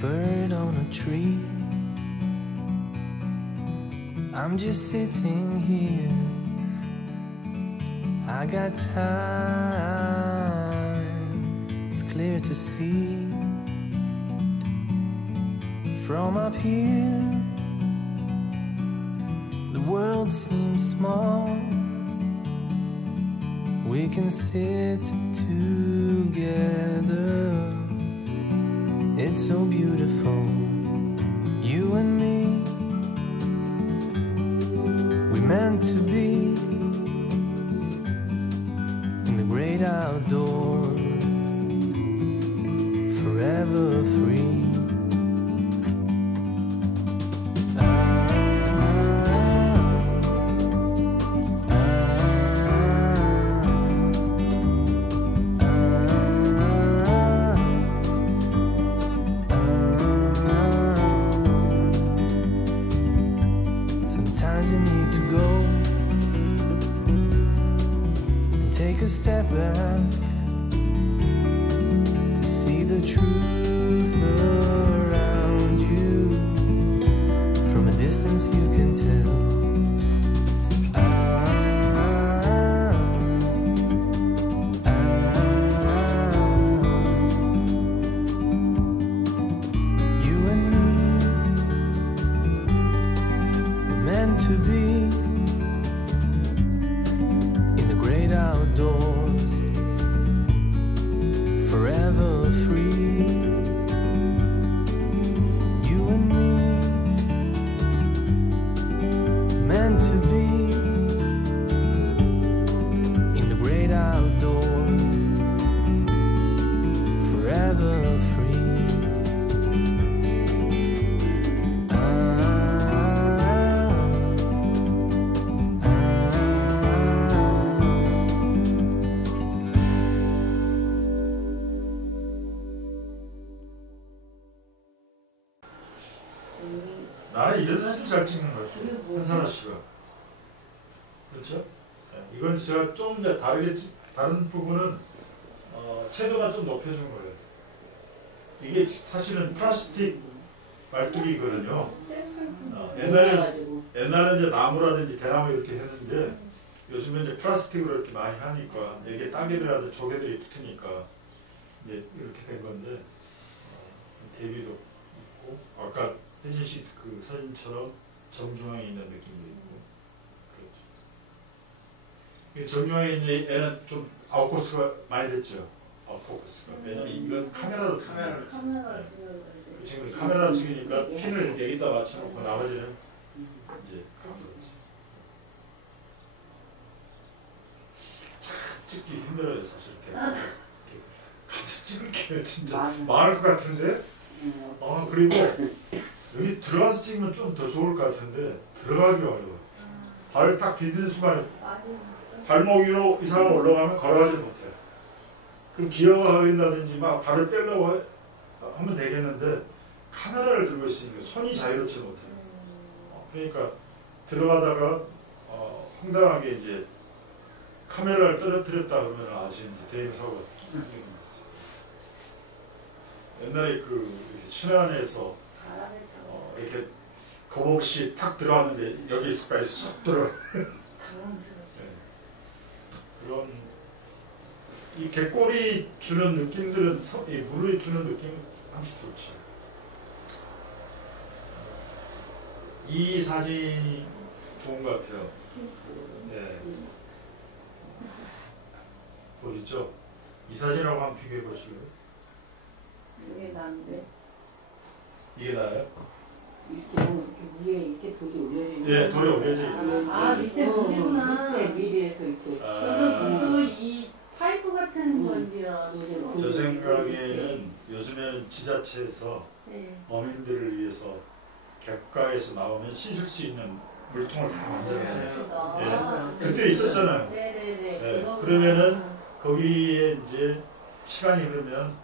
bird on a tree. I'm just sitting here. I got time. It's clear to see. From up here, the world seems small. We can sit together. It's so beautiful, you and me. We meant to be in the great outdoors, forever free. Take a step back to see the truth around you. From a distance you can tell. You and me were meant to be outdoors, forever free. You and me, meant to be in the great outdoors, forever free. 나는 이런 사진 잘 찍는 것 같아요. 한선아 씨가. 그렇죠? 네. 이건 제가 좀 다르게 다른 부분은 채도가 좀 높여준 거예요. 이게 사실은 플라스틱 말뚝이거든요. 옛날에 이제 나무라든지 대나무 이렇게 했는데 요즘은 이제 플라스틱으로 이렇게 많이 하니까 이게 따개비라든지 조개들이 붙으니까 이제 이렇게 된 건데 대비도 있고 아까 혜진 씨 그 사진처럼 정중앙에 있는 느낌도 있고 그렇죠. 정중앙에 있는 애는 좀 아웃포커스가 많이 됐죠. 아웃포커스가. 왜냐면 이건 카메라로 찍는 거예요. 지금 카메라로 찍으니까 핀을 여기다 맞춰놓고 나머지는 이제 참 찍기 힘들어요 사실. 같이 찍을 게 진짜 많을 것 같은데. 그리고 여기 들어가서 찍으면 좀 더 좋을 것 같은데 들어가기 어려워요. 발을 딱 디디는 순간 발목 위로 이상으로 올라가면 걸어가지 못해요. 그럼 기어가긴다든지 막 발을 빼려고 하면 되겠는데 카메라를 들고 있으니까 손이 자유롭지 못해요. 그러니까 들어가다가 황당하게 이제 카메라를 떨어뜨렸다 그러면 아주 이제 대형사고가 생기는 거죠. 옛날에 그 신안에서 이렇게 겁없이 탁 들어왔는데 여기 있을까지 쏙 들어. 네. 그런 이 갯골이 주는 느낌들은 이 물이 주는 느낌은 항상 좋죠. 이 사진이 좋은 것 같아요. 네. 보이죠? 이 사진하고 한번 비교해 보시고요. 이게 나은데. 이게 나아요? 이렇게 위에 이렇게 돌이 올려지는. 예, 돌이 올려져 아, 밑에 문제구나. 네, 위에서 이렇게. 저는 이 파이프 같은 건지라. 저 생각에는 요즘에는 지자체에서 네. 어민들을 위해서 객가에서 나오면 씻을 수 있는 물통을 다 만들어요. 예. 그때 있었잖아요. 네네네. 예. 그러면은 거기에 이제 시간이 흐르면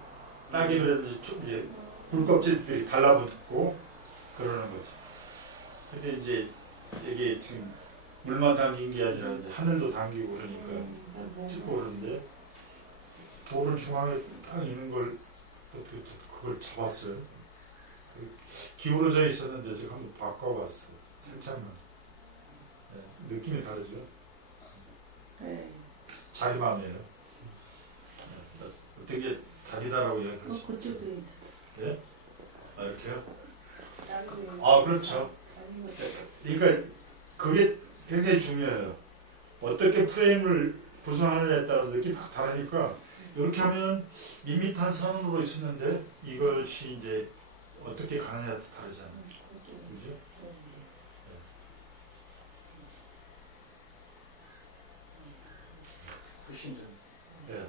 따개비라든지 이제 물껍질들이 달라붙고 그러는 거죠. 근데 이제 이게 지금 물만 담긴 게 아니라 이제 하늘도 담기고 그러니까 찍고 그러는데 돌은 중앙에 딱 있는 걸 어떻게 그걸 잡았어요. 기울어져 있었는데 제가 한번 바꿔봤어. 살짝만. 네, 느낌이 다르죠? 네. 자기 마음이에요. 네, 어떻게 다리다라고 이야기할 수 있죠? 그쪽도 있다. 예? 아, 이렇게요? 짱구. 아, 그렇죠. 그러니까 그게 굉장히 중요해요. 어떻게 프레임을 구성하느냐에 따라서 느낌이 확 다르니까 이렇게 하면 밋밋한 선으로 있었는데 이것이 이제 어떻게 가느냐에 다르잖아요. 그죠? 훨씬 좀. 네.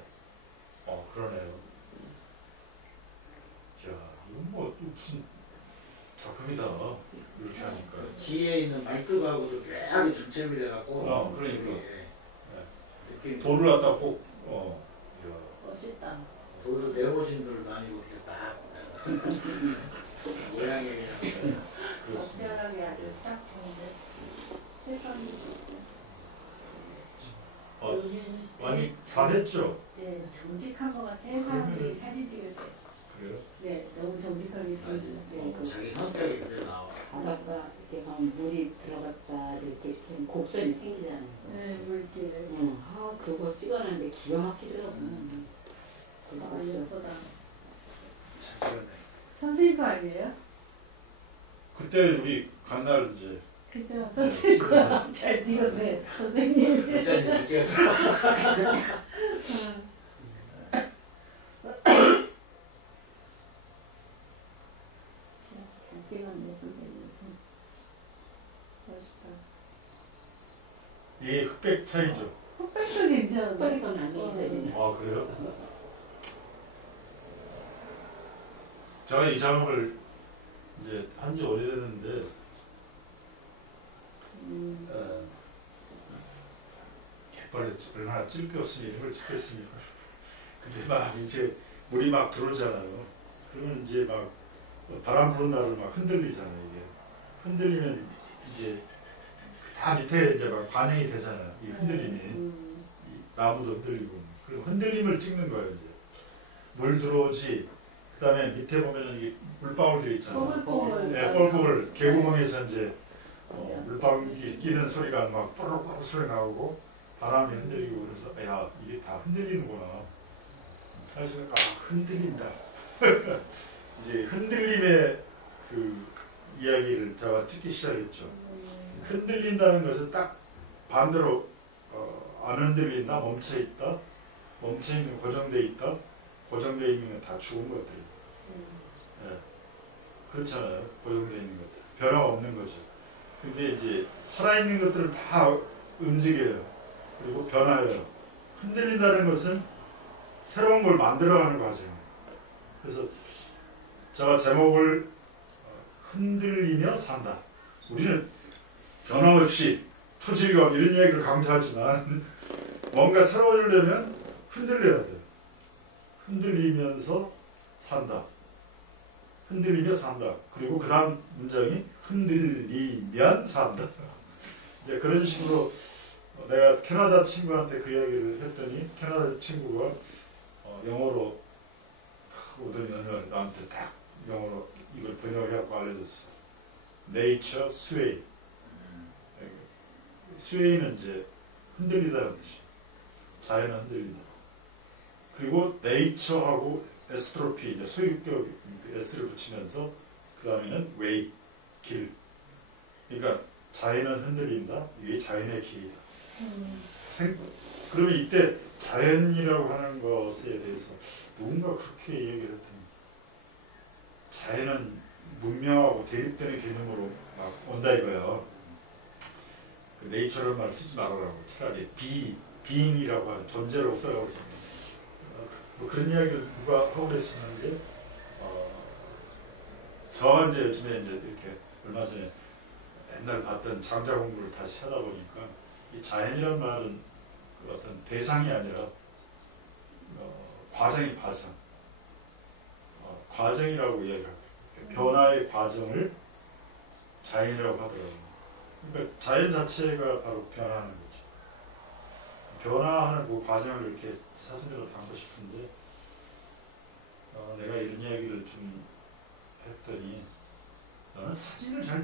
그러네요. 야, 이건 뭐 무슨 작품이다. 이렇게 하니까. 뒤에 있는 말뚝하고도 묘하게 중첩이 돼갖고. 그러니까. 예. 느낌이 돌을 갖다 꼭, 야. 멋있다. 돌도 네오신들도 아니고 이렇게 딱 모양이 그냥. 그렇습니다. 특별하게 아주 딱 좋은데. 세상이. 많이 다 했죠? 네, 정직한 것 같아요. 사람들이 사진 찍을 때. 그래요? 네, 너무 정직하게 찍는. 자기 성격이 그대로 나와. 바닷가 이렇게 가면 물이 들어갔다 이렇게 곡선이 생기잖아요. 네, 물길. 응. 그거 찍어놨는데 기가 막히더라고. 아, 예쁘다. 잘 찍었네. 선생님 거 아니에요? 그때 우리 간날 이제 그죠? 선생님 거 잘 찍었네. 선생님. 일단 잘 찍었어. 잘 찍었네, 선생님. 멋있다. 이게 흑백 차이죠. 흑백도 괜찮은데. 흑백은 아니지. 아, 그래요? 제가 이 작업을 이제 한지 오래됐는데 갯벌에 얼마나 찔 게 없으니 이런 걸 찍겠습니까? 근데 막 이제 물이 막 들어오잖아요. 그러면 이제 막 바람 부는 날을 막 흔들리잖아요. 이게 흔들리면 이제 다 밑에 이제 막 반영이 되잖아요. 이 흔들림이 이 나무도 흔들리고 그리고 흔들림을 찍는 거예요. 이제 물 들어오지. 그다음에 밑에 보면은 이게 물방울들이 있잖아요. 뽀글뽀글. 네, 뻘뻘 개구멍에서 이제 물방울이 끼는 소리가 막 뽀록뽀록 소리 나오고 바람이 흔들리고 그래서 야 이게 다 흔들리는구나. 그래서 흔들린다. 이제 흔들림의 그 이야기를 제가 찍기 시작했죠. 흔들린다는 것은 딱 반대로 안 흔들린다, 멈춰 있다, 멈춰 있는 고정돼 있다, 고정돼 있는 건 다 죽은 것들이에요. 네. 그렇잖아요. 고정돼 있는 것들, 변화가 없는 거죠. 근데 이제 살아있는 것들은 다 움직여요. 그리고 변화해요. 흔들린다는 것은 새로운 걸 만들어가는 과정이에요. 그래서 제가 제목을 흔들리며 산다. 우리는 변함없이 초질감 이런 이야기를 강조하지만 뭔가 새로워지려면 흔들려야 돼요. 흔들리면서 산다. 흔들리며 산다. 그리고 그 다음 문장이 흔들리면 산다. 이제 그런 식으로 내가 캐나다 친구한테 그 이야기를 했더니 캐나다 친구가 영어로 딱 오더니 나한테 딱 영어로 이걸 번역을 해갖고 알려줬어. Nature Sway. 스웨이는 이제 흔들리다는 뜻이에요. 자연은 흔들린다. 그리고 네이처하고 에스트로피, 이제 소유격 S를 붙이면서 그 다음에는 웨이, 길. 그러니까 자연은 흔들린다. 이게 자연의 길이다. 그러면 이때 자연이라고 하는 것에 대해서 누군가 그렇게 얘기를 했더니 자연은 문명하고 대립되는 개념으로 막 온다 이거예요. 그 네이처라는 말 쓰지 말아라고 차라리 비잉이라고 하는 존재라고 써라고 했습니다. 뭐 그런 이야기를 누가 하고 그랬었는데 저 이제 요즘에 이제 이렇게 얼마 전에 옛날 봤던 장자 공부를 다시 하다 보니까 이 자연이라는 말은 그 어떤 대상이 아니라 과정이 과정. 과정이라고 이야기합니다. 변화의 과정을 자연이라고 하더라고요. 그러니까 자연 자체가 바로 변화하는 거죠. 변화하는 그 과정을 이렇게 사진으로 담고 싶은데 내가 이런 이야기를 좀 했더니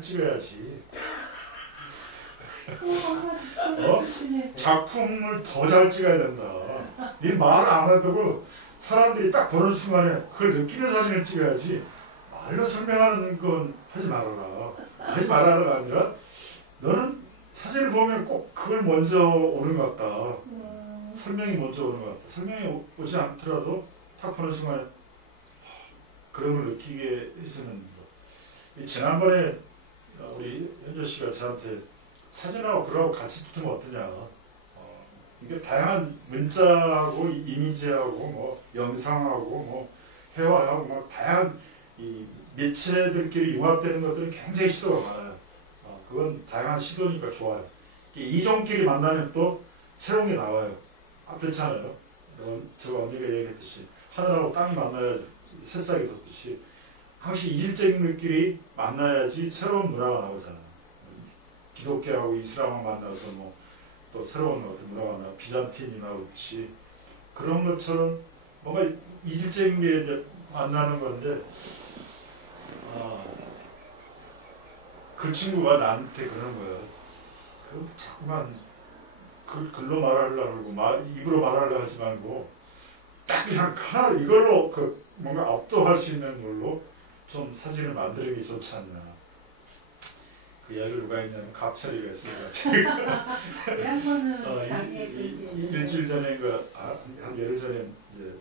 찍어야지. 어? 작품을 더 잘 찍어야 된다. 이 말 안 하고 사람들이 딱 보는 순간에 그걸 느끼는 사진을 찍어야지. 말로 설명하는 건 하지 말아라. 하지 말아라가 아니라 너는 사진을 보면 꼭 그걸 먼저 오는 것 같다. 설명이 먼저 오는 것 같다. 설명이 오지 않더라도 딱 보는 순간에 그런 걸 느끼게 해주는 거. 지난번에 우리 현조 씨가 저한테 사진하고 글하고 같이 붙으면 어떠냐. 이게 다양한 문자하고 이미지하고 뭐 영상하고 뭐 회화하고 뭐 다양한 이 매체들끼리 융합되는 것들은 굉장히 시도가 많아요. 그건 다양한 시도니까 좋아요. 이종끼리 만나면 또 새로운 게 나와요. 그렇잖아요. 제가 언니가 얘기했듯이 하늘하고 땅이 만나야 새싹이 돋듯이 항상 이질적인들끼리 만나야지 새로운 문화가 나오잖아요. 기독교하고 이슬람하고 만나서 뭐 또 새로운 어떤 문화가 나오고 비잔틴이 나오듯이 그런 것처럼 뭔가 이질적인 게 이제 만나는 건데 그 친구가 나한테 그러는 거예요. 그 자꾸만 글로 말하려고 입으로 말하려고 하지 말고 딱 그냥 하나 이걸로 그 뭔가 압도할 수 있는 걸로 좀 사진을 만드는 게 좋지 않나. 그 이야기를 누가 했냐면 갑철이가 했습니다. 일주일 전에 한 열흘 전에 이제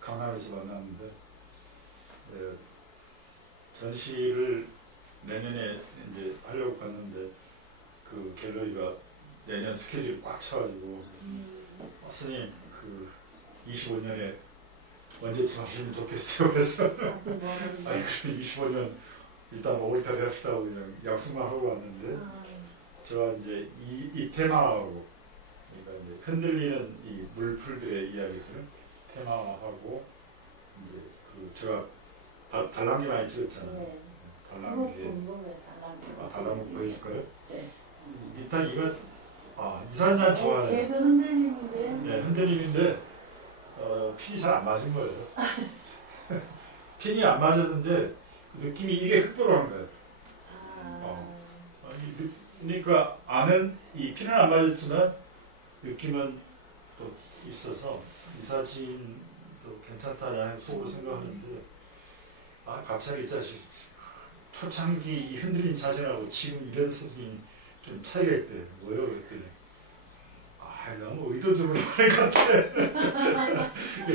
강남에서 만났는데 전시를 내년에 이제 하려고 갔는데 그 갤러리가 내년 스케줄이 꽉 차가지고 스님 그 25년에 언제쯤 하시면 좋겠어요. 그래서 아니 그럼 25년 일단 먹을 때를 합시다 하고 그냥 약속만 하고 왔는데 제가 이제 이 테마하고 그러니까 이제 흔들리는 이 물풀들의 이야기들 테마하고 이제 그 제가 달랑기 많이 찍었잖아요. 네. 달랑기. 달랑기 보여줄까요? 네. 일단 이거 이 사람 난 좋아해요. 걔도 흔들리는데. 네, 흔들림인데 핀이 잘 안 맞은 거예요. 핀이 안 맞았는데 느낌이 이게 흑도로한 거예요. 그러니까 안은 이 핀은 안 맞았지만 느낌은 또 있어서 이 사진도 괜찮다냐 속으로 생각하는데 갑자기 이 자식 초창기 이 흔들린 사진하고 지금 이런 사진이 좀 차이가 있대요. 뭐요? 그랬더니 너무 의도적으로 하는 것 같아.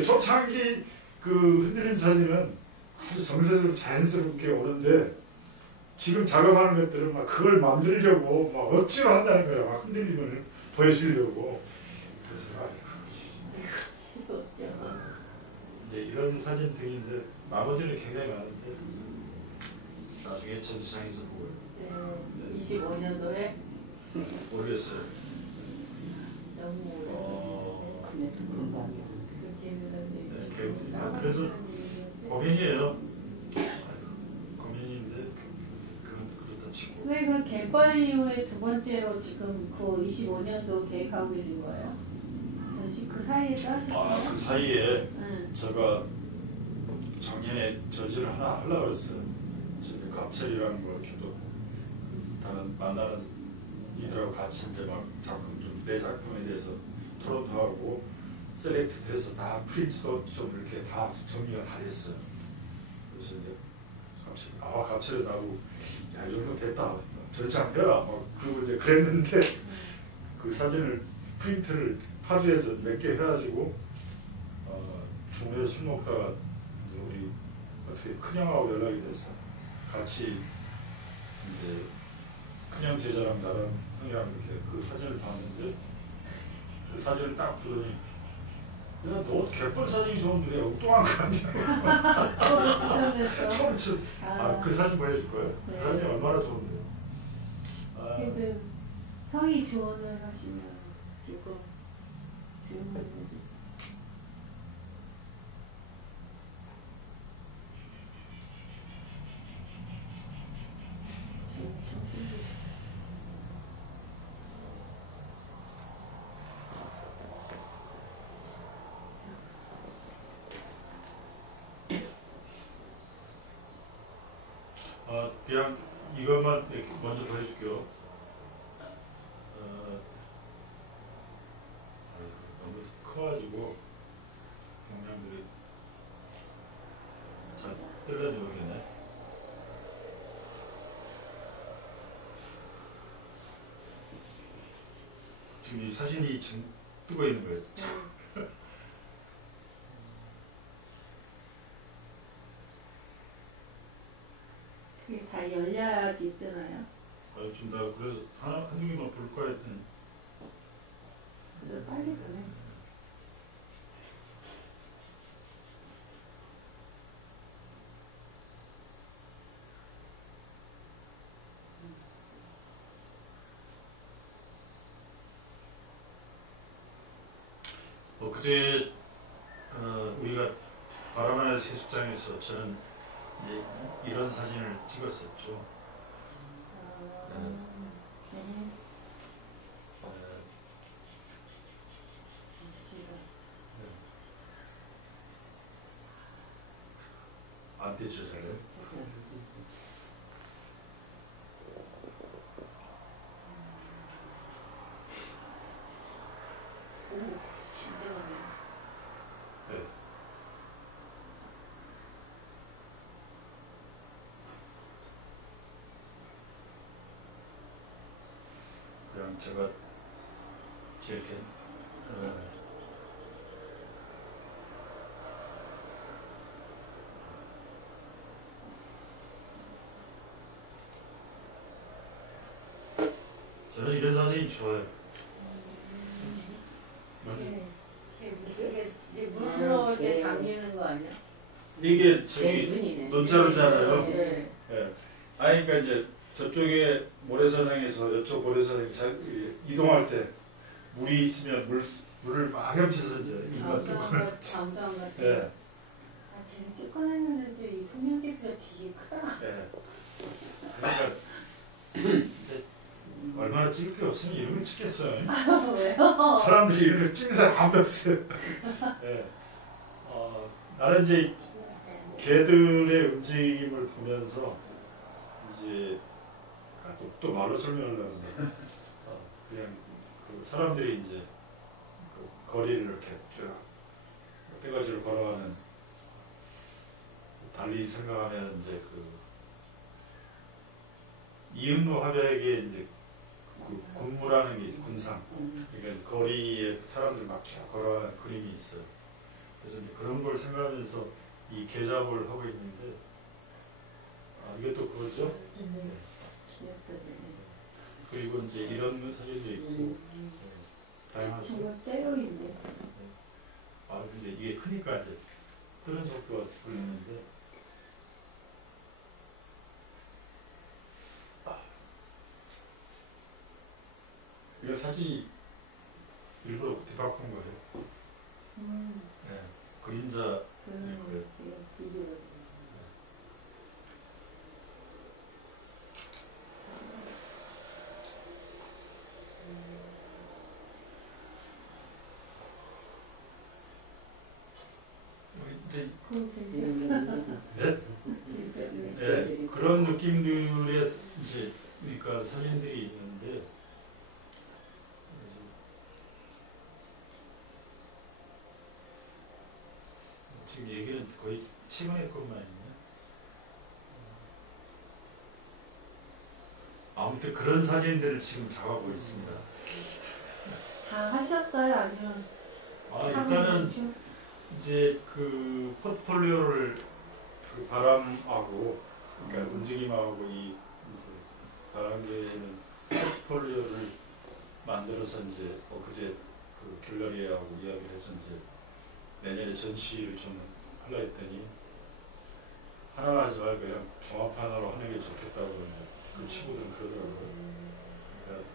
초창기 그 흔들린 사진은 아주 정서적으로 자연스럽게 오는데 지금 작업하는 것들은 막 그걸 만들려고 막 억지로 한다는 거야. 막 흔들림을 보여주려고. 그래서 이제 이런 사진 등인데 나머지는 굉장히 많은데 나중에 전시장에서 보고요. 네, 25년도에 모르겠어요. 너무 그런 거 아니야. 그래서 고민이에요. 고민인데 그렇다 치고. 왜 그 개발 이후에 두 번째로 지금 그 25년도 계획하고 계신 거예요? 전시 그 사이에 따셨어요? 그 사이에 응. 제가 작년에 저지를 하나 하려고 했어요. 저기 갑철이라는 거 이렇게도 다른 만나는 이들하고 같이 이제 막 작품 좀 내 작품에 대해서 토론하고 셀렉트돼서 다 프린트도 좀 이렇게 다 정리가 다 됐어요. 그래서 이제 갑자기 나고 이 정도 됐다. 절차 해라. 그리고 이제 그랬는데 그 사진을 프린트를 파주에서 몇 개 해가지고 중국에서 술 먹다가 이제 우리 어떻게 큰형하고 연락이 돼서 같이 이제 큰형 제자랑 나랑 형이랑 이렇게 그 사진을 봤는데 그 사진을 딱 보더니 야, 너 갯벌 사진이 좋은데 내가 엉뚱한 거 아니야? 처음 그 사진 보여줄 거예요. 네. 그 사진이 얼마나 좋은데. 근데 성이 조언을 하시면 조금 질문을 그냥 이것만 이렇게 먼저 보여줄게요. 너무 커가지고 용량들이 잘 뜰는지 모르겠네. 지금 이 사진이 지금 뜨고 있는 거예요. 그게 다 열려야지 뜨나요? 지금 나 그래서 한두 개만 볼까 했더니 그래서 빨리 뜨네. 그제 우리가 바라마나 해수장에서 저는 이제 이런 사진을 찍었었죠. 안 떼죠, 잘. 오, 진짜 많네. 네. 그냥 제가 이렇게 저는 이런 사진이 좋아요. 이게 물 들어올 때 당기는 거 아니야? 이게 내 저기 눈이네. 논자루잖아요. 네. 예. 아니 그러니까 이제 저쪽에 모래사장에서 이쪽 모래사장 이동할 때 물이 있으면 물을 막 헤엄쳐서 이제 이거 뚫고. 잠수함 같은 예. 거. 아, 쟤는 쫓겨났는데 이 풍년계표가 되게 크다. 예. 그러니까 이제 얼마나 찍을 게 없으면 이런 걸 찍겠어요. 왜요? 사람들이 이런 걸 찍는 사람 아무도 없어요. 예. 나는 이제 개들의 움직임을 보면서 이제 또 말로 설명하려는데 그냥 그 사람들이 이제 그 거리를 이렇게 쭉 떼가지로 걸어가는 달리 생각하면 이제 그 이음로 화백에 이제 그 군무라는 게 있어요. 군상. 그러니까 거리에 사람들이 막 쭉 걸어가는 그림이 있어요. 그래서 이제 그런 걸 생각하면서 이 개잡을 하고 있는데 이것도 그거죠. 그리고 이제 이런 사진도 있고 다양하죠. 정말 때로인데. 근데 이게 크니까 이제 그런 속도가 불리는데 이거 사진이 일부러 대박한 거예요. 네. 그림자 있고요. 이제 네, 그런 느낌들의 이제 그러니까 사진들이 있는데 지금 얘기는 거의 최근의 것만 있네. 아무튼 그런 사진들을 지금 잡아보고 있습니다. 다 하셨어요? 아니면? 일단은 이제 그 포트폴리오를 그 바람하고 그러니까 움직임하고 이 바람계에는 포트폴리오를 만들어서 이제 그제 그 갤러리하고 이야기를 해서 이제 내년에 전시를 좀 하려 했더니 하나 하지 말고 그냥 종합 하나로 하는 게 좋겠다고 그 친구들은 그러더라고요. 그러니까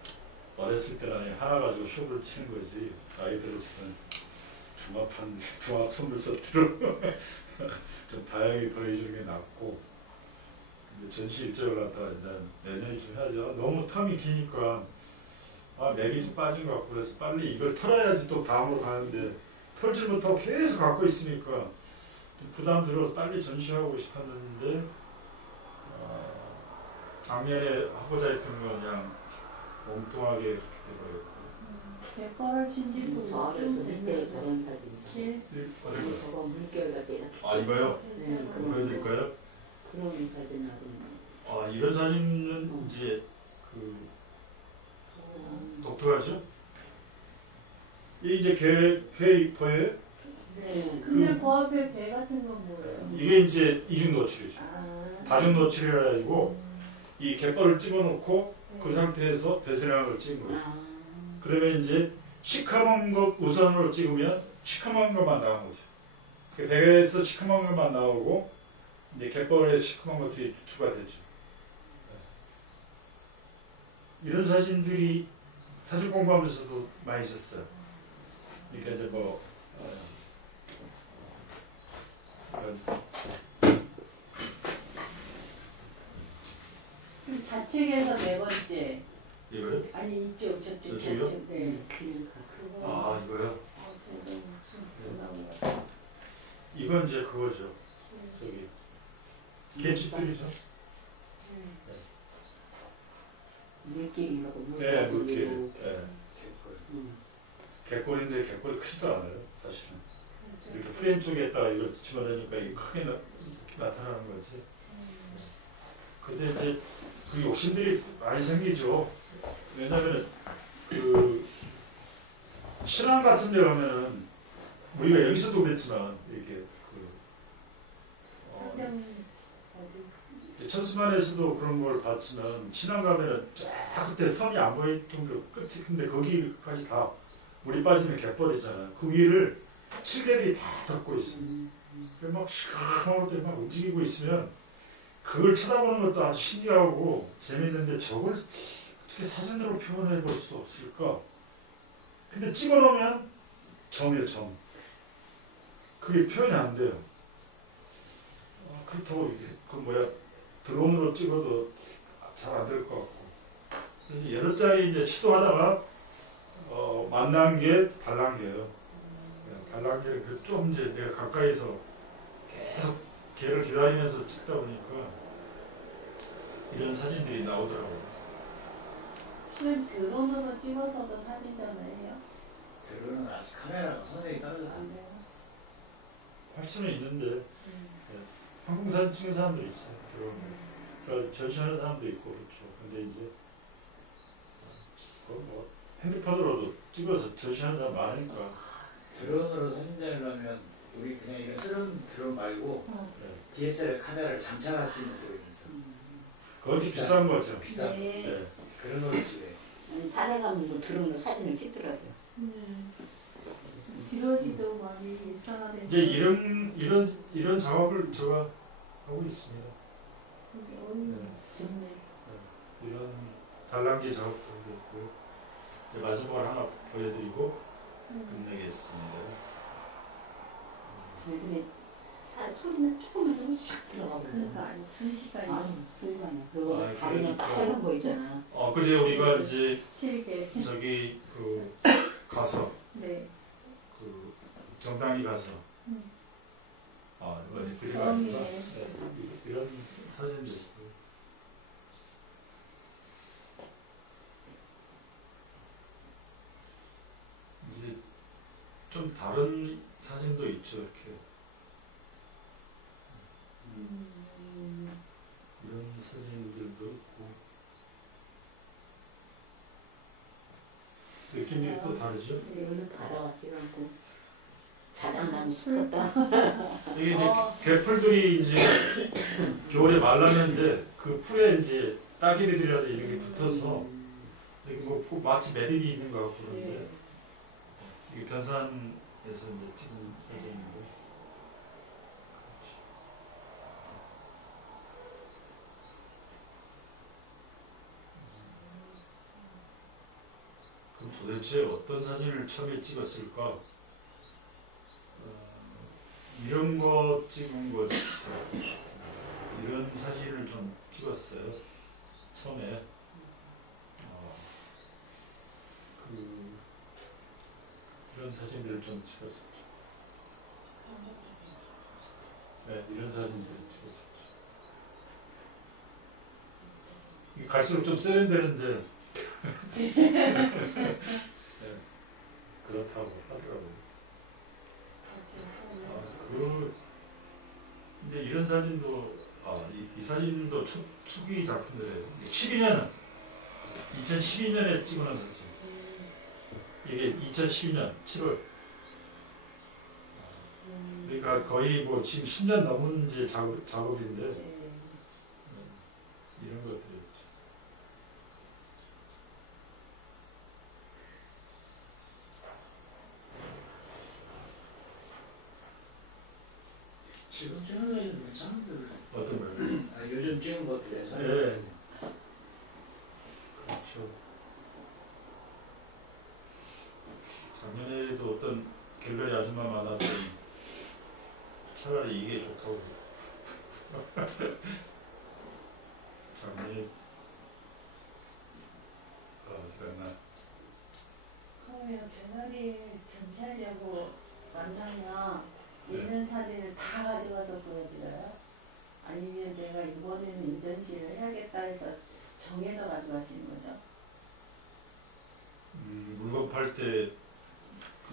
어렸을 때는 하나 가지고 쇼를 치는 거지 나이 들었으면 종합 선물 세트로 좀 다양하게 보여주는 게 낫고 이제 전시 일정을 갖다가 이제 내년에 좀 해야죠. 너무 텀이 기니까 맥이 좀 빠진 것 같고 그래서 빨리 이걸 털어야지 또 다음으로 가는데 털질 못하고 계속 갖고 있으니까 좀 부담 들어서 빨리 전시하고 싶었는데 작년에 하고자 했던 거 그냥 엉뚱하게 이렇게 돼버렸고. 갯벌을 신지도 저 어려서 밑에 저런 사진. 어디 거요? 저거 물결 같지. 아 이거요? 네, 한번 보여드릴까요? 그런 사진 나오는. 아 이런 사진은 이제 그 독특하죠? 이게 이제 개 네. 근데 그 앞에 배 같은 건 뭐예요? 이게 이제 이중 노출이죠. 아, 다중 노출이라 가지고 이 갯벌을 찍어놓고 네. 그 상태에서 배수량을 찍은 거예요. 아, 그러면 이제 시커먼 것 우선으로 찍으면 시커먼 것만 나온 거죠. 그 배에서 시커먼 것만 나오고 이제 갯벌에 시커먼 것들이 추가되죠. 이런 사진들이 사진 공부하면서도 많이 있었어요. 그러니까 이제 뭐 좌측에서 네 번째. 이거요? 아니 이쪽 저쪽 이쪽이요? 좌측. 네. 그러니까. 그거. 아 이거요? 저거 무슨 나온 것 같아. 이건 이제 그거죠. 저기 개집들이죠. 물길이라고. 네, 물길. 물길이고. 네. 음. 갯벌인데 갯벌이 크지도 않아요, 사실은. 이렇게 프레임 쪽에다가 이걸 집어넣으니까 이게 크게 나타나는 거지. 근데 이제 그 욕심들이 많이 생기죠. 왜냐면 그 신안 같은 데 가면은 우리가 여기서도 그랬지만 이렇게 그 한정 천수만에서도 그런 걸 봤지만 신안 가면은 쫙 끝에 섬이 안 보일 정도로 끝이 근데 거기까지 다 물이 빠지면 갯벌이잖아요. 그 위를 칠개들이 다 덮고 있어요. 막 시커먼 것들이 막 움직이고 있으면 그걸 쳐다보는 것도 아주 신기하고 재밌는데 저걸 어떻게 사진으로 표현해 볼 수 없을까? 근데 찍어놓으면 점이에요, 점. 그게 표현이 안 돼요. 그렇다고 이게 그 뭐야 드론으로 찍어도 잘 안 될 것 같고. 그래서 여러 차례 이제 시도하다가 만난 게 달랑개예요. 달랑개를 좀 이제 내가 가까이서 계속 걔를 기다리면서 찍다 보니까 이런 사진들이 나오더라고요. 실은 드론으로 찍어서도 사진전을 드론은 아직 카메라가 선행이 떨어져. 해요. 할 수는 있는데 항공사진 찍는 사람도 있어요. 그러니까 전시하는 사람도 있고 그렇죠. 근데 이제 뭐 핸드폰으로도 찍어서 전시하는 사람 많으니까. 드론으로 사진전하려면 우리 그냥 이런 쓰는 드론 말고 DSLR 카메라를 장착할 수 있는 드론이 있어. 그것도 비싼 거죠. 비싸. 네. 네. 그런 걸 찍어요. 아니, 산에 가면 뭐 드론으로 사진을 찍더라고요. 기러기도 많이 일상화된. 이제 이런 작업을 제가 하고 있습니다. 좋네. 이런 달랑기 작업도 하고 있고요. 이제 마지막으로 하나 보여드리고 끝내겠습니다. 근데 소리는 조금만 좀 샥 들어가고. 그러니까 아니 2시간이 아니, 쓸만해. 그거 아, 다리는 그러니까. 빨간 거 있잖아. 그제 우리가 이제 7개. 저기 그 가서 네. 그 정당히 가서 어제 그리가 처음이네. 이런 사진도 있고. 이제 좀 다른 사진도 있죠 이렇게. 이런 사진들도 있고 느낌이 또 다르죠? 여기는 바다 같지도 않고 자장난 습했다. 이게 이제 개풀들이 이제 겨울에 말랐는데 그 풀에 이제 따개비들이라도 이렇게 붙어서 이게 뭐 마치 매듭이 있는 것 같고 그런데 이게 변산에서 이제 찍은 사진인데 그럼 도대체 어떤 사진을 처음에 찍었을까? 이런 거 찍은 거 이런 사진을 좀 찍었어요. 처음에 이런 사진들을 좀 찍었었죠. 네, 이런 사진들을 찍었었죠. 갈수록 좀 세련되는데 네, 그렇다고 하더라고요. 근데 이런 사진도 이 사진도 초기 작품들이에요. 2012년에 찍어놓은 사진. 이게 2012년 7월. 그러니까 거의 뭐 지금 10년 넘은 이제 작업인데 이런 것들이. 지금 찍은 거는 괜찮은데. 어떤 거요? 요즘 찍은 것들에서. 네. 그렇죠. 작년에도 어떤 갤러리 아줌마 만났더니 차라리 이게 좋다고. 작년에 기억나. 그러면 갤러리 전시하려고 만나면 있는 사진을 다 가져가서 보여드려요? 아니면 내가 이번에는 이 전시를 해야겠다 해서 정해서 가져가시는 거죠? 물건 팔 때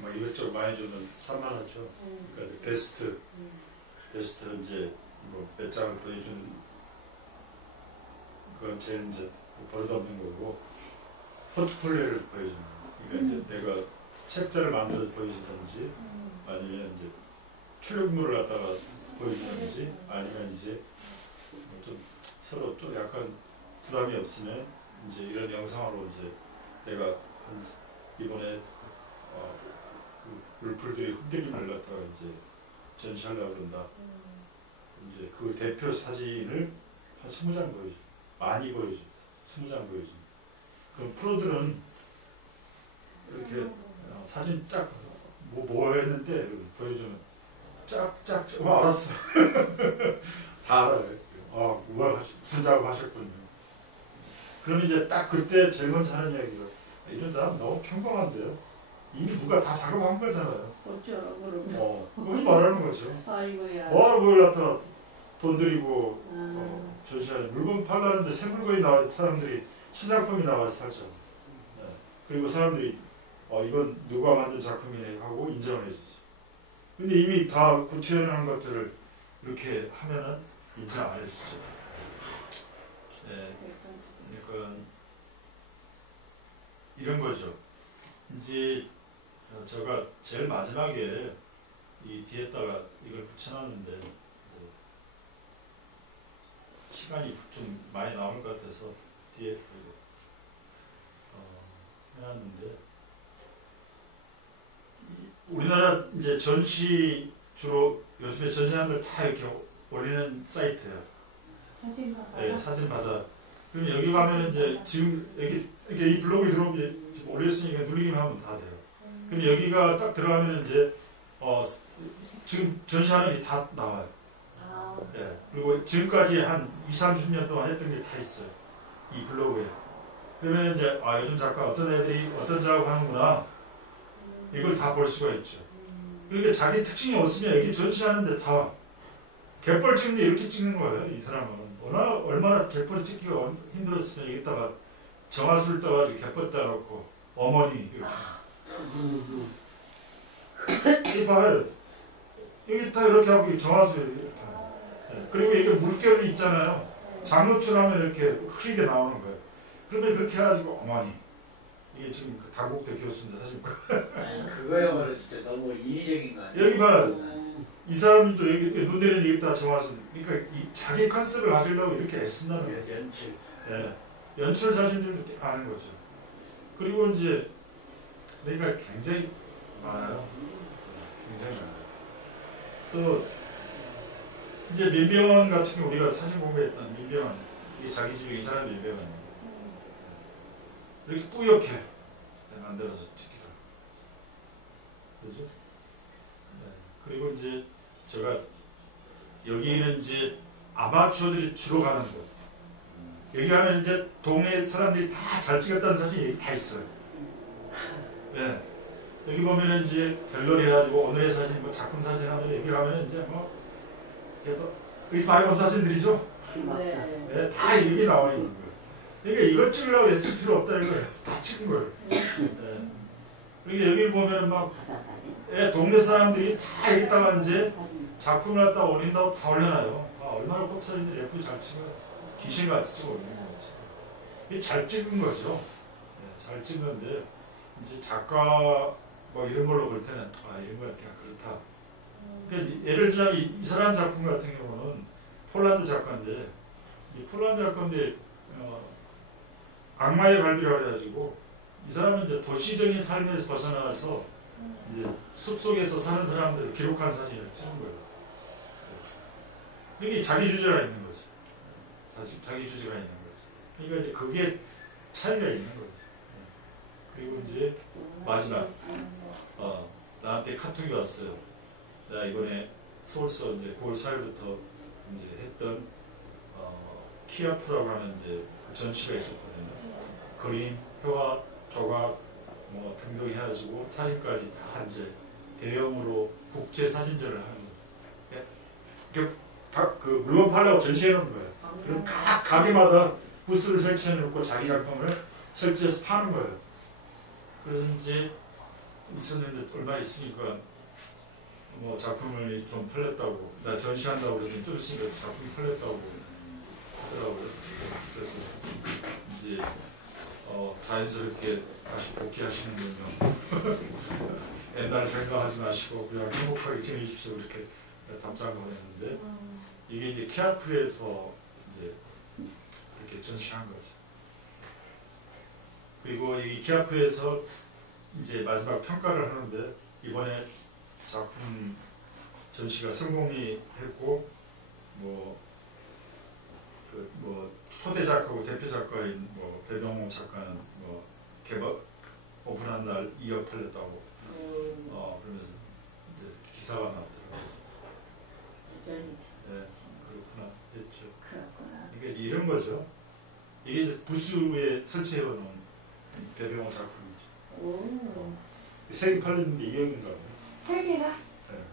막 이것저것 많이 주면 산만하죠. 그러니까 베스트 이제 뭐 몇 장을 보여준 그건 제일 이제 버릇없는 거고 포트폴리오를 보여주는 거. 그러니까 이제 내가 책자를 만들어서 보여주든지 아니면 이제 출력물을 갖다가 보여주든지 아니면 이제 좀 서로 좀 약간 부담이 없으면 이제 이런 영상으로 이제 내가 이번에 그 울풀들이 흑대김을 갖다가 이제 전시하려고 그런다. 이제 그 대표 사진을 한 20장 보여줘. 많이 보여줘. 20장 보여줘. 그럼 프로들은 이렇게 사진 쫙 뭐 했는데 보여주면 쫙 알았어. 다 알아요. 무슨 작업 하셨군요. 그럼 이제 딱 그때 제일 먼저 하는 이야기가 이런 사람 너무 평범한데요. 이미 누가 다 작업한 거잖아요. 어쩌라고 그러면. 그걸 말하는 거죠. 아이고야. 뭐하러 그걸 갖다 돈 들이고 전시하는 물건 팔라는데 새 물건이 나와 사람들이 신작품이 나와서 사죠. 네. 그리고 사람들이 이건 누가 만든 작품이네 하고 인정을 해주지. 근데 이미 다 구체화한 것들을 이렇게 하면은 인정 안 해주죠. 네. 그러니까 이런 거죠. 이제 제가 제일 마지막에 이 뒤에다가 이걸 붙여놨는데 시간이 좀 많이 남을 것 같아서 뒤에 해놨는데 우리나라 이제 전시 주로 요즘에 전시하는 걸 다 이렇게 올리는 사이트예요. 사진 받아. 네, 사진 받아. 그럼 여기 가면 이제 지금 여기 이 블로그에 들어오면 지금 올렸으니까 누르기만 하면 다 돼요. 그럼 여기가 딱 들어가면 이제 지금 전시하는 게 다 나와요. 네. 그리고 지금까지 한 20-30년 동안 했던 게 다 있어요. 이 블로그에. 그러면 이제 요즘 작가 어떤 애들이 어떤 작업 하는구나. 이걸 다 볼 수가 있죠. 그러니까 자기 특징이 없으면 여기 전시하는데 다 갯벌 찍는데 이렇게 찍는 거예요. 이 사람은. 얼마나 갯벌을 찍기가 힘들었으면 여기다가 정화수를 떠가지고 갯벌 따놓고 어머니 이렇게. 이 봐요. 여기 다 이렇게 하고 정화수 이렇게. 네. 그리고 이게 물결이 있잖아요. 장노출하면 이렇게 흐리게 나오는 거예요. 그러면 그렇게 해가지고 어머니. 이게 지금 그 다국대 교수인데 사실 그거야말로 진짜 너무 인위적인 거 아니에요? 여기 봐. 이 사람도 여기 눈 내리는 여기다 정화수. 그러니까 자기 컨셉을 가지려고 이렇게 애쓴다는 거예요. 연출. 네. 연출 사진들을 이렇게 하는 거죠. 그리고 이제 그러니까 굉장히 많아요. 굉장히 많아요. 또 이제 민병헌 같은 경우 우리가 사진 공부했던 민병헌. 이게 자기 집에 이 사람이 민병헌이에요. 이렇게 뿌옇게 만들어서 찍기도 그죠? 네. 그리고 이제 제가 여기는 이제 아마추어들이 주로 가는 곳. 여기 가면 이제 동네 사람들이 다 잘 찍었다는 사진이 다 있어요. 네. 여기 보면은 이제 갤러리 해가지고 오늘의 사진, 뭐 작품 사진 하면 여기 가면은 이제 여기서 많이 본 사진들이죠? 네. 네. 다 여기 나와 있는 거예요. 그러니까 이것 찍으려고 애쓸 필요 없다 이거예요. 다 찍은 거예요. 네. 그러니까 여기 보면은 막 동네 사람들이 다 여기다가 이제 작품을 갖다 올린다고 다 올려놔요. 아, 얼마나 꽃사진들 예쁘게 잘 찍어요. 귀신같이 찍어 올리는 거지. 이게 잘 찍은 거죠. 네, 잘 찍는데 이제 작가 뭐 이런 걸로 볼 때는 이런 거야 그냥 그렇다. 그러니까 예를 들자면 이 사람 작품 같은 경우는 폴란드 작가인데 이 폴란드 작가인데 악마의 갈비라 그래가지고 이 사람은 이제 도시적인 삶에서 벗어나서 이제 숲속에서 사는 사람들을 기록한 사진을 찍은 거예요. 이게 자기 주제가 있는 거죠. 자기 주제가 있는 거죠. 그러니까 이제 그게 차이가 있는 거죠. 그리고 이제 마지막 나한테 카톡이 왔어요. 나 이번에 서울서 이제 9월 4일부터 이제 했던 키아프라고 하는 이제 전시가 있었거든요. 그림, 표화, 조각 뭐 등등 해가지고 사진까지 다 이제 대형으로 국제 사진전을 하는 거예요. 그 물건 팔려고 전시해 놓은 거예요. 그럼 각 가게마다 부스를 설치해 놓고 자기 작품을 설치해서 파는 거예요. 그래서 이제 있었는데 얼마 있으니까 뭐 작품을 좀 팔렸다고 나 전시한다고 그러더니 좀 있으니까 작품이 팔렸다고 하더라고요. 그래서 이제 자연스럽게 다시 복귀하시는군요. 옛날 생각하지 마시고 그냥 행복하게 지내십시오. 이렇게 답장을 보냈는데 이게 이제 키아프에서 이제 이렇게 전시한 거죠. 그리고 이 키아프에서 이제 마지막 평가를 하는데 이번에 작품 전시가 성공이 했고 뭐 초대 작가고 대표 작가인 뭐 배병호 작가는 뭐 개발 오픈한 날 2억 팔렸다고 그러면서 이제 기사가 나왔더라고요. 네, 그렇구나 했죠. 이게 이런 거죠. 이게 이제 부스에 설치해 놓은 배병호 작품이죠. 세 개 팔렸는데 2억인가 봐요. 세 개가? 네.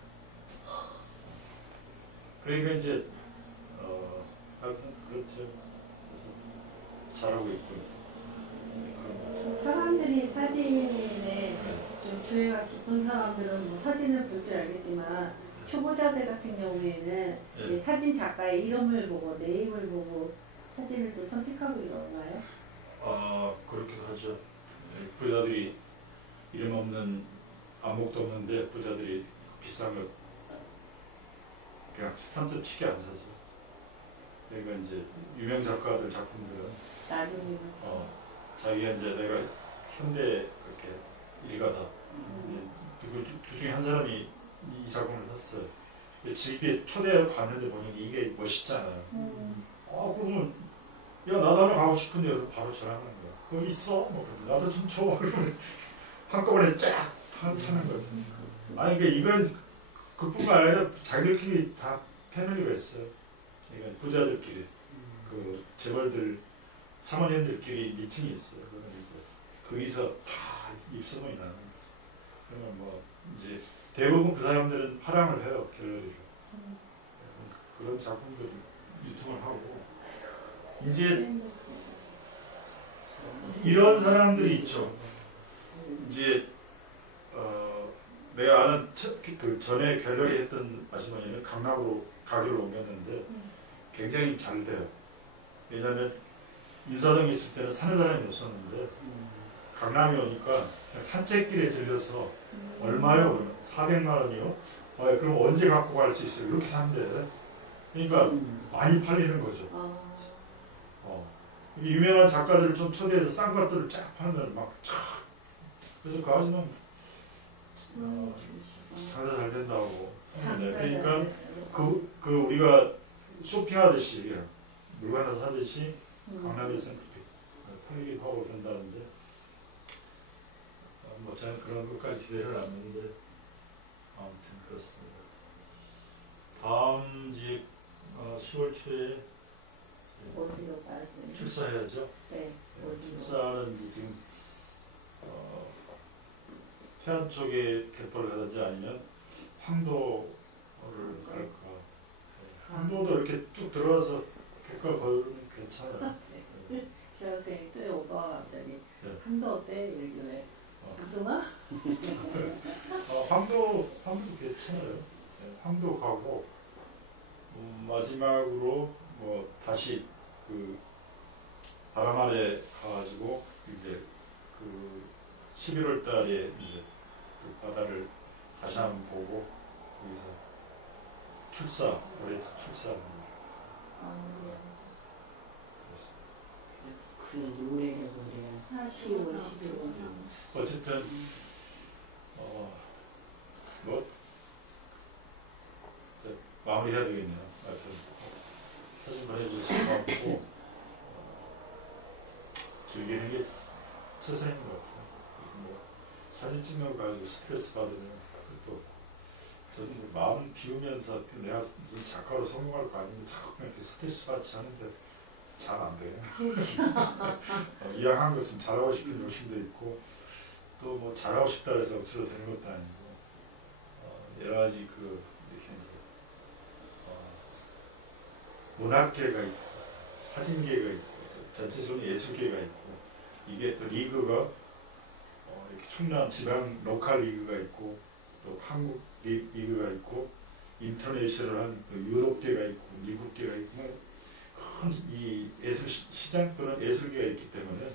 그러니까 이제 그렇죠. 잘하고 있고요. 사람들이 사진에 좀 조예가 깊은 사람들은 뭐 사진을 볼 줄 알겠지만 초보자들 같은 경우에는 이 사진 작가의 이름을 보고 네임을 보고 사진을 또 선택하고 이런가요? 그렇게 하죠. 부자들이 이름 없는 안목도 없는데 부자들이 비싼 거 그냥 3.7개 안 사죠. 그러니까 이제 유명 작가들 작품들은 나중에 자기가 이제 내가 현대 그렇게 일가다 누구 중에 한 사람이 이 작품을 샀어요. 집에 초대해 갔는데 보니까 이게 멋있잖아요. 그러면 야 나도 하나 가고 싶은데 바로 전화하는 거야. 그거 있어? 뭐 나도 좀 줘. 그러면 한꺼번에 쫙 사는 거죠. 아니 그러니까 이건 그뿐만 아니라 자기들끼리 다 패밀리가 있어요. 그러니까 부자들끼리 그 재벌들 사모님들끼리 미팅이 있어요. 거기서 다 입소문이 나는 거죠. 그러면 뭐 이제 대부분 그 사람들은 파랑을 해요. 갤러리로. 그런 작품들 유통을 하고 이제 이런 사람들이 있죠. 이제 내가 아는 그 전에 갤러리 했던 아주머니는 강남으로 가게를 옮겼는데 굉장히 잘 돼요. 왜냐하면 인사동에 있을 때는 사는 사람이 없었는데 강남에 오니까 산책길에 들려서 얼마요? 400만 원이요? 그럼 언제 갖고 갈 수 있어요? 이렇게 산대. 그러니까 많이 팔리는 거죠. 유명한 작가들을 좀 초대해서 싼 것들을 쫙 팔면 막 쫙. 그래서 그 아줌마 장사 잘 된다고. 그러니까 그 우리가 쇼핑하듯이 물건 하나 사듯이 강남에서는 그렇게 팔기도 하고 그런다는데 뭐 저는 그런 것까지 기대를 안 했는데 아무튼 그렇습니다. 다음 이제 10월 초에 어디로 가세요? 출사해야죠. 네, 어디로? 출사는 이제 지금 태안 쪽에 갯벌을 가든지 아니면 황도를 갈까. 황도도 이렇게 쭉 들어와서 갯벌 걸으면 괜찮아요. 제가 그랬더니 오빠가 갑자기 네. 함도 어때? 이러길래 무슨아? 황도 괜찮아요. 네, 황도 가고 마지막으로 뭐 다시 그 바람 아래 가가지고 이제 그 11월 달에 이제 그 바다를 다시 한번 보고 거기서 올해 출사합니다. 그래도 오래되고 그래요. 10월, 11월. 어쨌든 뭐 마무리해야 되겠네요. 사진 보내주셔서 고맙고 즐기는 게 최선인 것 같아요. 뭐 사진 찍는 거 가지고 스트레스 받으면 또 저는 마음 비우면서 내가 작가로 성공할 거 아니면 자꾸 이렇게 스트레스 받지 않는데 잘 안 돼요. 이왕한 거 좀 잘하고 싶은 욕심도 있고 또 뭐 잘하고 싶다 해서 억지로 되는 것도 아니고 여러 가지 그 이렇게 문학계가 있고 사진계가 있고 전체적으로 예술계가 있고 이게 또 리그가 이렇게 충남 지방 로컬 리그가 있고 또 한국 리그가 있고 인터내셔널한 유럽계가 있고 미국계가 있고 큰 이 예술 시장 또는 예술계가 있기 때문에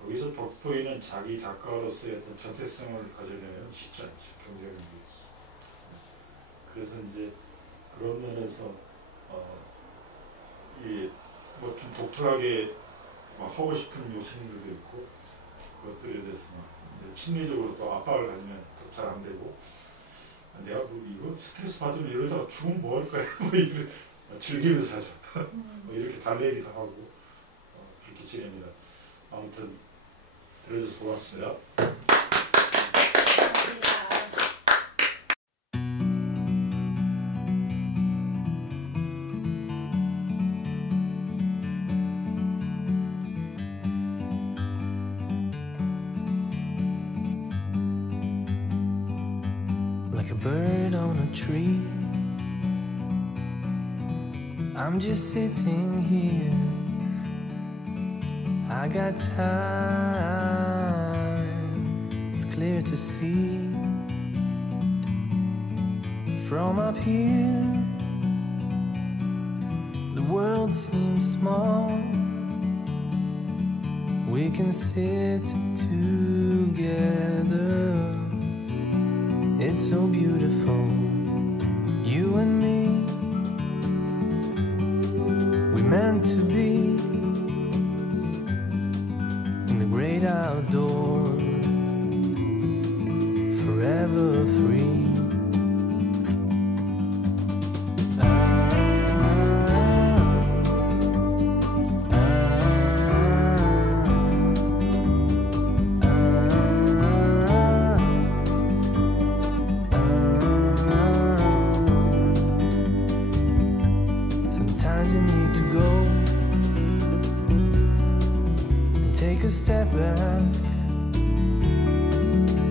거기서 돋보이는 자기 작가로서의 어떤 정체성을 가져내면 쉽지 않죠. 경쟁이. 그래서 이제 그런 면에서 뭐 좀 독특하게 하고 싶은 요심들도 있고 그것들에 대해서 심리적으로 또 압박을 가지면 또 잘 안 되고 내가 뭐 이거 스트레스 받으면 이러다가 죽으면 뭐 할 거야 뭐 이렇게 즐기면서 하자 뭐 이렇게 달래기도 하고 그렇게 지냅니다. 아무튼 들어줘서 고맙습니다. Like a bird on a tree, I'm just sitting here. I got time, it's clear to see. From up here, the world seems small. We can sit together. It's so beautiful, you and me. We meant to be in the great outdoors, forever free. Sometimes you need to go and take a step back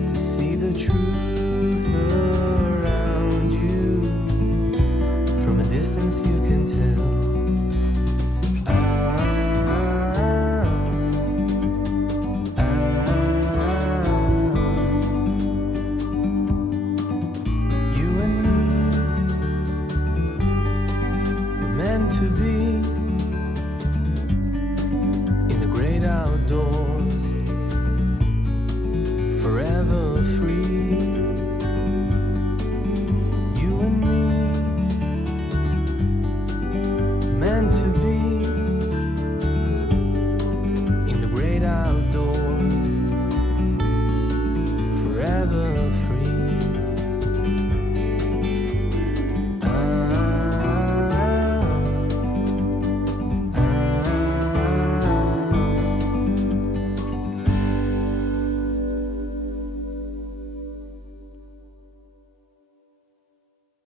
to see the truth around you. From a distance you can tell. You and me were meant to be in the great outdoors, forever free. You and me meant to be